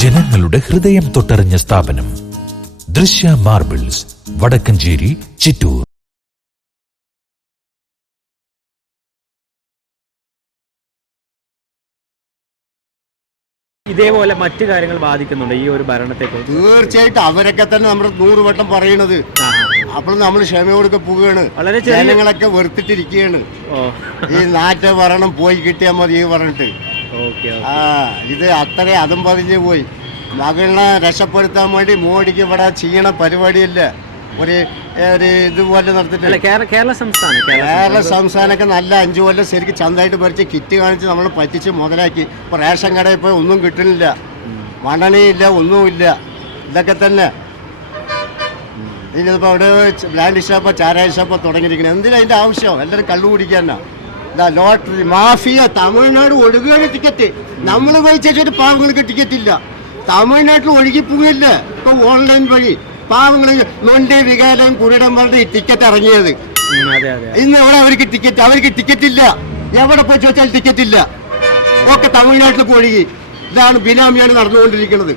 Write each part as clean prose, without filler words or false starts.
ജനങ്ങളുടെ ഹൃദയം തൊട്ടറിഞ്ഞ സ്ഥാപനം ദൃശ്യ മാർബിൾസ്, വടക്കഞ്ചേരി, ചിറ്റൂർ. ഇതേപോലെ മറ്റു കാര്യങ്ങൾ ബാധിക്കുന്നുണ്ട് ഈ ഒരു ഭരണത്തെ? തീർച്ചയായിട്ടും അവരൊക്കെ തന്നെ നമ്മുടെ 100 വട്ടം പറയണത്. അപ്പോൾ നമ്മൾ ക്ഷമയോടൊക്കെ പോവുകയാണ്. ജനങ്ങളൊക്കെ വെറുത്തിട്ടിരിക്കുകയാണ്. ഈ നാറ്റ ഭരണം പോയി കിട്ടിയാൽ മതി പറഞ്ഞിട്ട്. ഇത് അത്ര അതും പതിഞ്ഞു പോയി. മകളെ രക്ഷപ്പെടുത്താൻ വേണ്ടി മോഡിക്ക് ഇവിടെ ചെയ്യണ പരിപാടിയല്ല. ഒരു ഇതുപോലെ നടത്തിയിട്ടില്ല. കേരള സംസ്ഥാനമൊക്കെ നല്ല 5 കൊല്ലം ശരിക്കും ചന്തായിട്ട് ഭരിച്ച് കിറ്റ് കാണിച്ച് നമ്മൾ പറ്റിച്ച് മുതലാക്കി. ഇപ്പോൾ റേഷൻ കടയിൽ പോയി ഒന്നും കിട്ടുന്നില്ല, മണണിയില്ല, ഒന്നുമില്ല. ഇതൊക്കെ തന്നെ. ഇനിയിപ്പോൾ അവിടെ ലാൻഡ് ഷോപ്പോ ചാരായ ഷോപ്പോ തുടങ്ങിയിരിക്കണം. എന്തിനാ അതിൻ്റെ ആവശ്യം? എല്ലാവരും കള്ളു കുടിക്കാനാ. ഇതാ ലോട്ടറി മാഫിയ. തമിഴ്നാട് ഒഴുകുകയാണ് ടിക്കറ്റ്. നമ്മൾ പോയി ചേച്ചിട്ട് പാവങ്ങൾക്ക് ടിക്കറ്റ് ഇല്ല. തമിഴ്നാട്ടിൽ ഒഴുകി പോവില്ല. ഇപ്പൊ ഓൺലൈൻ വഴി പാവങ്ങൾ നൊണ്ടി വികാരം കുരുടന്മാരുടെ ഈ ടിക്കറ്റ് ഇറങ്ങിയത്. ഇന്ന് എവിടെ അവർക്ക് ടിക്കറ്റ് ഇല്ല. എവിടെ പോയി ചോദിച്ചാൽ ടിക്കറ്റ് ഇല്ല. ഒക്കെ തമിഴ്നാട്ടിലേക്ക് ഒഴുകി. ഇതാണ് ബിനാമിയാണ് നടന്നുകൊണ്ടിരിക്കുന്നത്.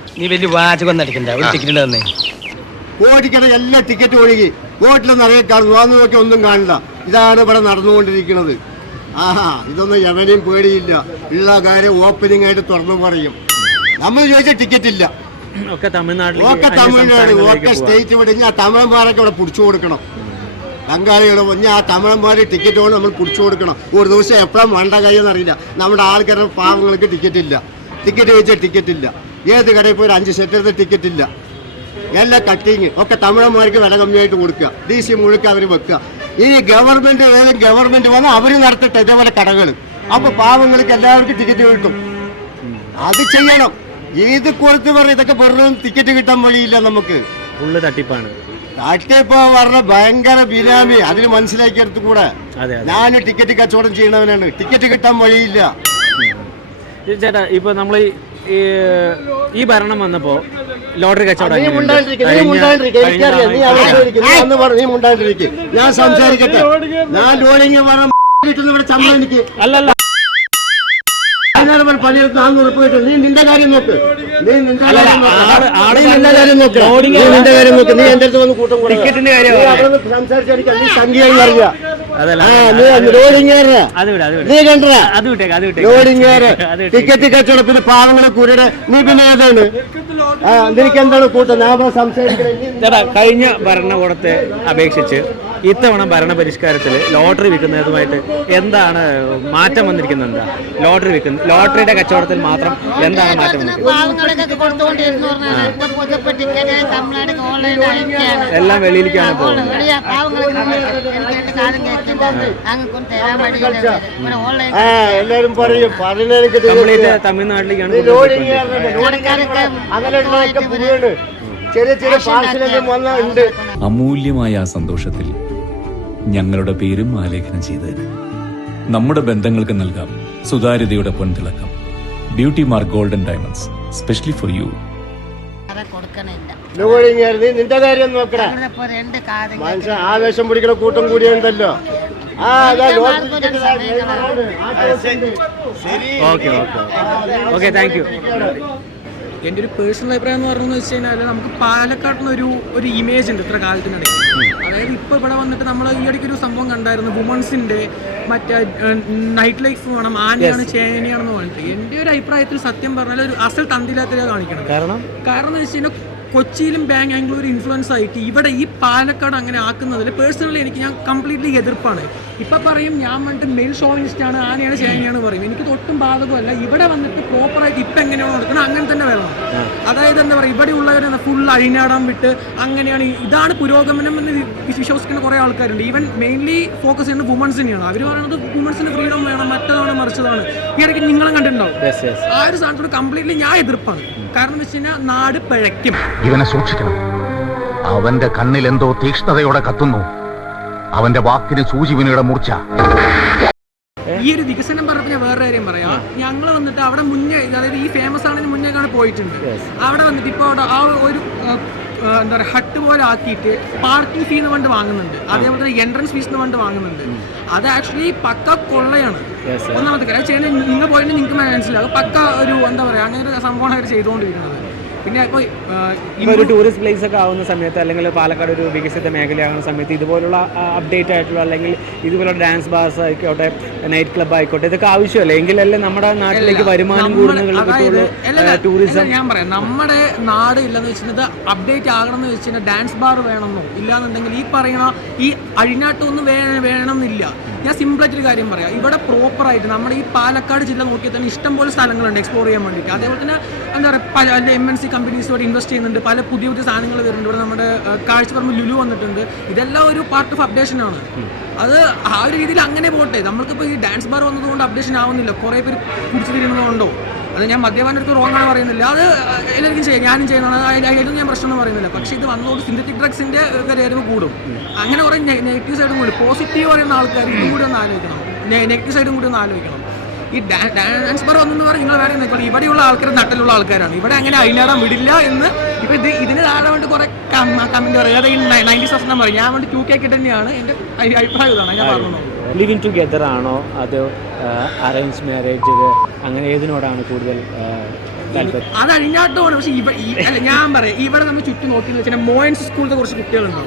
കോടിക്കണ എല്ലാ ടിക്കറ്റ് ഒഴുകി. ബോട്ടിലൊന്നും അറിയാൻ കാണുന്നു, വന്നു നോക്കി ഒന്നും കാണില്ല. ഇതാണ് ഇവിടെ നടന്നുകൊണ്ടിരിക്കുന്നത്. ഇതൊന്നും എവനെയും പേടിയില്ല. ഉള്ള കാര്യം ഓപ്പണിംഗ് ആയിട്ട് തുറന്നു പറയും. നമ്മൾ ചോദിച്ചാൽ ടിക്കറ്റ് ഇല്ല. ഒക്കെ തമിഴ്നാട്, ഒക്കെ സ്റ്റേറ്റ് വിട്ട് ആ തമിഴന്മാരൊക്കെ ഇവിടെ പിടിച്ചു കൊടുക്കണം. ബംഗാളികളെ പറഞ്ഞാൽ ആ തമിഴന്മാർ ടിക്കറ്റ് കൊണ്ട് നമ്മൾ പിടിച്ചു കൊടുക്കണം. ഒരു ദിവസം എപ്പോഴും വേണ്ട കഴിയെന്ന് അറിയില്ല. നമ്മുടെ ആൾക്കാരുടെ പാവങ്ങൾക്ക് ടിക്കറ്റ് ഇല്ല. ടിക്കറ്റ് ചോദിച്ചാൽ ടിക്കറ്റ് ഇല്ല. ഏത് കടയിൽ പോയി 5 സെറ്റ് എടുത്ത് ടിക്കറ്റ് ഇല്ല. എല്ലാ കട്ടിങ് ഒക്കെ തമിഴന്മാർക്ക് വില കമ്മിയായിട്ട് കൊടുക്കുക. DC മുഴുക്ക അവർ വെക്കുക. ഈ ഗവൺമെന്റ് വന്നാൽ അവർ നടത്തട്ടെ ഇതേപോലെ കടകൾ. അപ്പൊ പാവങ്ങൾക്ക് എല്ലാവർക്കും ടിക്കറ്റ് കിട്ടും. അത് ചെയ്യണം. ഏത് കൊടുത്ത് പറഞ്ഞ ഇതൊക്കെ വെറും ടിക്കറ്റ് കിട്ടാൻ വഴിയില്ല. നമുക്ക് ഫുള്ള് തട്ടിപ്പാണ്. തട്ടിപ്പ് പറഞ്ഞ ഭയങ്കര ബിനാമി. അതിന് മനസ്സിലാക്കിയെടുത്ത് കൂടെ. ഞാൻ ടിക്കറ്റ് കച്ചവടം ചെയ്യണവനാണ്. ടിക്കറ്റ് കിട്ടാൻ വഴിയില്ല. ചേട്ടാ, ഇപ്പൊ നമ്മൾ ഈ ഭരണം വന്നപ്പോ ലോട്ടറി കച്ചവടം ഞാൻ സംസാരിക്കട്ടെ. ഞാൻ ലോണിങ് പറഞ്ഞ ചമ്പളം എനിക്ക് അല്ലല്ല പണിയെടുത്ത് 400 രൂപ കിട്ടും. നീ നിന്റെ കാര്യം നോക്ക്. നീ എന്റെ അടുത്ത് വന്ന് കൂട്ടം ടിക്കറ്റിന്റെ കാര്യം സംസാരിച്ചാൽ നീ സംഖ്യയായി അറിയാം. ടിക്കറ്റ് കച്ചവടം പിന്നെ പാവങ്ങളെ കൂടെ നീ പിന്നെ ഏതാണ്? നിനക്ക് എന്താണ് കൂട്ടം? ഞാൻ സംസാരിക്കുന്നത്. കഴിഞ്ഞ ഭരണകൂടത്തെ അപേക്ഷിച്ച് ഇത്തവണ ഭരണ പരിഷ്കാരത്തിൽ ലോട്ടറി വിൽക്കുന്നതുമായിട്ട് എന്താണ് മാറ്റം വന്നിരിക്കുന്നത്? ലോട്ടറിയുടെ കച്ചവടത്തിൽ മാത്രം എന്താണ് മാറ്റം വന്നിരിക്കുന്നത്? എല്ലാം വെളിയിലേക്കാണ് പോകുന്നത്. എല്ലാരും പറയും കംപ്ലീറ്റ് തമിഴ്നാട്ടിലേക്കാണ്. അമൂല്യമായ ആ സന്തോഷത്തിൽ ഞങ്ങളുടെ പേരും ആലേഖനം ചെയ്തതിന് നമ്മുടെ ബന്ധങ്ങൾക്ക് നൽകാം സുതാര്യതയുടെ പൊൻതിളക്കം. Beauty mark golden diamonds, specially for you. നിന്റെ കാര്യം നോക്കണ മനുഷ്യൻ ആവേശം പിടിക്കുന്ന കൂട്ടം കൂടിയുണ്ടല്ലോ. Okay thank you. എൻ്റെ ഒരു പേഴ്സണൽ അഭിപ്രായം എന്ന് പറഞ്ഞതെന്ന് വെച്ച് കഴിഞ്ഞാൽ നമുക്ക് പാലക്കാടിന് ഒരു ഇമേജ് ഉണ്ട് ഇത്ര കാലത്തിനിടയിൽ. അതായത് ഇപ്പോൾ ഇവിടെ വന്നിട്ട് നമ്മൾ ഈ ഇടയ്ക്കൊരു സംഭവം കണ്ടായിരുന്നു, വുമൺസിൻ്റെ മറ്റേ നൈറ്റ് ലൈഫ് വേണം, ആനയാണ് ചേനയാണെന്ന് പറഞ്ഞിട്ട്. എൻ്റെ ഒരു അഭിപ്രായത്തിൽ സത്യം പറഞ്ഞാൽ ഒരു അസൽ തന്തില്ലാത്ത കാണിക്കണം. കാരണം എന്ന് വെച്ച് കഴിഞ്ഞാൽ കൊച്ചിയിലും ബാംഗ്ലൂർ ഇൻഫ്ലുവൻസ് ആയിട്ട് ഇവിടെ ഈ പാലക്കാട് അങ്ങനെ ആക്കുന്നതിൽ പേഴ്സണലി ഞാൻ കംപ്ലീറ്റ്ലി എതിർപ്പാണ്. ഇപ്പം പറയും ഞാൻ വന്നിട്ട് മെയിൽ ഷോവിനിസ്റ്റാണ്, ആനയാണ് ചേനയാണ് പറയും. എനിക്ക് തൊട്ടും ബാധകമല്ല. ഇവിടെ വന്നിട്ട് പ്രോപ്പറായിട്ട് ഇപ്പം എങ്ങനെയാണ് നടക്കുന്നത് അങ്ങനെ തന്നെ വരണം. അതായത് എന്താ പറയുക, ഇവിടെ ഉള്ളവരെ ഫുൾ അഴിഞ്ഞാടാൻ വിട്ട് അങ്ങനെയാണ്. ഇതാണ് പുരോഗമനം എന്ന് വിശ്വസിക്കുന്ന കുറേ ആൾക്കാരുണ്ട്. ഈവൻ മെയിൻലി ഫോക്കസ് ചെയ്യുന്നത് വുമൺസിനെയാണ്. അവർ പറയുന്നത് വുമൺസിന് ഫ്രീഡം വേണം, മറ്റതാണ് മറിച്ചതാണ്. ഈ ഇടയ്ക്ക് നിങ്ങളും കണ്ടിട്ടുണ്ടാവും. ആ ഒരു സാധനത്തോട് കംപ്ലീറ്റ്ലി ഞാൻ എതിർപ്പാണ്. കാരണം എന്ന് വെച്ച് കഴിഞ്ഞാൽ നാട് പിഴയ്ക്കും. ഇവനെ സൂക്ഷിക്കണം. അവന്റെ കണ്ണിൽ എന്തോ തീക്ഷ്ണതയോടെ കത്തുന്നു. അവന്റെ വാക്കിന് സൂചിവിനയുടെ മൂർച്ച. ഈ ഒരു വികസനം പറഞ്ഞപ്പോൾ ഞാൻ വേറെ കാര്യം പറയാം. ഞങ്ങൾ വന്നിട്ട് അവിടെ മുന്നേ, അതായത് ഈ ഫേമസ് ആണെന്ന് മുന്നേക്കാണ് പോയിട്ടുണ്ട്. അവിടെ വന്നിട്ട് ഇപ്പോൾ അവിടെ ആ ഒരു എന്താ പറയുക ഹട്ട് പോലെ ആക്കിയിട്ട് പാർക്കിംഗ് ഫീ എന്ന് പറഞ്ഞിട്ട് വാങ്ങുന്നുണ്ട്, അതേപോലെ തന്നെ എൻട്രൻസ് ഫീസ് എന്ന് പറഞ്ഞിട്ട് വാങ്ങുന്നുണ്ട്. അത് ആക്ച്വലി പക്ക കൊള്ളയാണ്. ഒന്നാമത്തെ കാര്യം ചെയ്യുന്നത് നിങ്ങൾ പോയിട്ട് നിങ്ങൾക്ക് മനസ്സിലാവും, പക്ക ഒരു എന്താ പറയുക അങ്ങനെ ഒരു സംഭവമാണ് അവർ ചെയ്തുകൊണ്ടിരിക്കുന്നത്. പിന്നെ ഇപ്പോൾ ഒരു ടൂറിസ്റ്റ് പ്ലേസ് ഒക്കെ ആവുന്ന സമയത്ത് അല്ലെങ്കിൽ പാലക്കാട് ഒരു വികസിത മേഖലയാകുന്ന സമയത്ത് ഇതുപോലുള്ള അപ്ഡേറ്റ് ആയിട്ടുള്ള അല്ലെങ്കിൽ ഇതുപോലുള്ള ഡാൻസ് ബാർസ് ആയിക്കോട്ടെ നൈറ്റ് ക്ലബ് ആയിക്കോട്ടെ ഇതൊക്കെ ആവശ്യമല്ലേ, എങ്കിലല്ലേ നമ്മുടെ നാട്ടിലേക്ക് വരുമാനം കൂടുന്നത് ടൂറിസം. ഞാൻ പറയാം, നമ്മുടെ നാട് ഇല്ലെന്ന് വെച്ചിട്ട് അപ്ഡേറ്റ് ആകണമെന്ന് വെച്ചാൽ ഡാൻസ് ബാർ വേണമെന്നോ ഇല്ലാന്നുണ്ടെങ്കിൽ ഈ പറയുന്ന ഈ അഴിഞ്ഞാട്ടൊന്നും വേണമെന്നില്ല. ഞാൻ സിമ്പിളായിട്ടൊരു കാര്യം പറയാം, ഇവിടെ പ്രോപ്പറായിട്ട് നമ്മുടെ ഈ പാലക്കാട് ജില്ല നോക്കിയാൽ തന്നെ ഇഷ്ടംപോലെ സ്ഥലങ്ങളുണ്ട് എക്സ്പ്ലോർ ചെയ്യാൻ വേണ്ടിയിട്ട്. അതേപോലെ തന്നെ എന്താ പറയുക പല MNC കമ്പനീസ് ഇവിടെ ഇൻവെസ്റ്റ് ചെയ്യുന്നുണ്ട്, പല പുതിയ പുതിയ സാധനങ്ങൾ വരുന്നുണ്ട്. ഇവിടെ നമ്മുടെ കാഴ്ചപ്പറമ്പ് ലുലു വന്നിട്ടുണ്ട്. ഇതെല്ലാം ഒരു പാർട്ട് ഓഫ് അപ്ഡേഷൻ ആണ്. അത് ആ ഒരു രീതിയിൽ അങ്ങനെ പോട്ടെ. നമ്മൾക്കിപ്പോൾ ഈ ഡാൻസ് ബാർ വന്നതുകൊണ്ട് അപ്ഡേഷൻ ആവുന്നില്ല, കുറേ പേര് കുടിച്ചു തിരിയുന്നതുകൊണ്ടോ. അത് ഞാൻ മദ്യപാനർക്ക് റോങ് ആണ് പറയുന്നില്ല, അത് എല്ലാവർക്കും ചെയ്യാം, ഞാനും ചെയ്യുന്നതാണ്, അതിലൊന്നും ഞാൻ പ്രശ്നമൊന്നും പറയുന്നില്ല. പക്ഷേ ഇത് വന്നതുകൊണ്ട് സിന്തറ്റിക് ഡ്രഗ്സിന്റെ വരവ് കൂടും. അങ്ങനെ കുറേ നെഗറ്റീവ് സൈഡും കൂടി. പോസിറ്റീവ് പറയുന്ന ആൾക്കാർ ഇതും കൂടി ഒന്ന് ആലോചിക്കണം, നെഗറ്റീവ് സൈഡും കൂടി ഒന്ന് ആലോചിക്കണം. ഈ ഡാൻസ് ബാർ വന്നെന്ന് പറഞ്ഞാൽ നിങ്ങൾ വേറെ നോക്കണം, ഇവിടെയുള്ള ആൾക്കാർ നട്ടിലുള്ള ആൾക്കാരാണ്, ഇവിടെ അങ്ങനെ അയിലാടാൻ വിടില്ല എന്ന്. ഇപ്പം ഇതിന് താഴെ വേണ്ടി കുറേ കമന്റ് പറയുക, അതായത് 90s എന്ന് പറയും. ഞാൻ വേണ്ടി 2K കിട്ട് തന്നെയാണ് എൻ്റെ അഭിപ്രായം, ഇതാണ് ഞാൻ പറഞ്ഞത്. ലിവിങ് ടുഗെദർ ആണോ അതോ അറേഞ്ച് മാരേജ്, അങ്ങനെ ഏതിനോടാണ് കൂടുതൽ താല്പര്യം? അത് അഴിഞ്ഞാട്ടമാണ്. പക്ഷെ അല്ല ഞാൻ പറയാം, ഇവിടെ നമ്മൾ ചുറ്റും നോക്കിയെന്ന് വെച്ചാൽ മോയൻസ് സ്കൂളിലെ കുറച്ച് കുട്ടികളുണ്ടോ,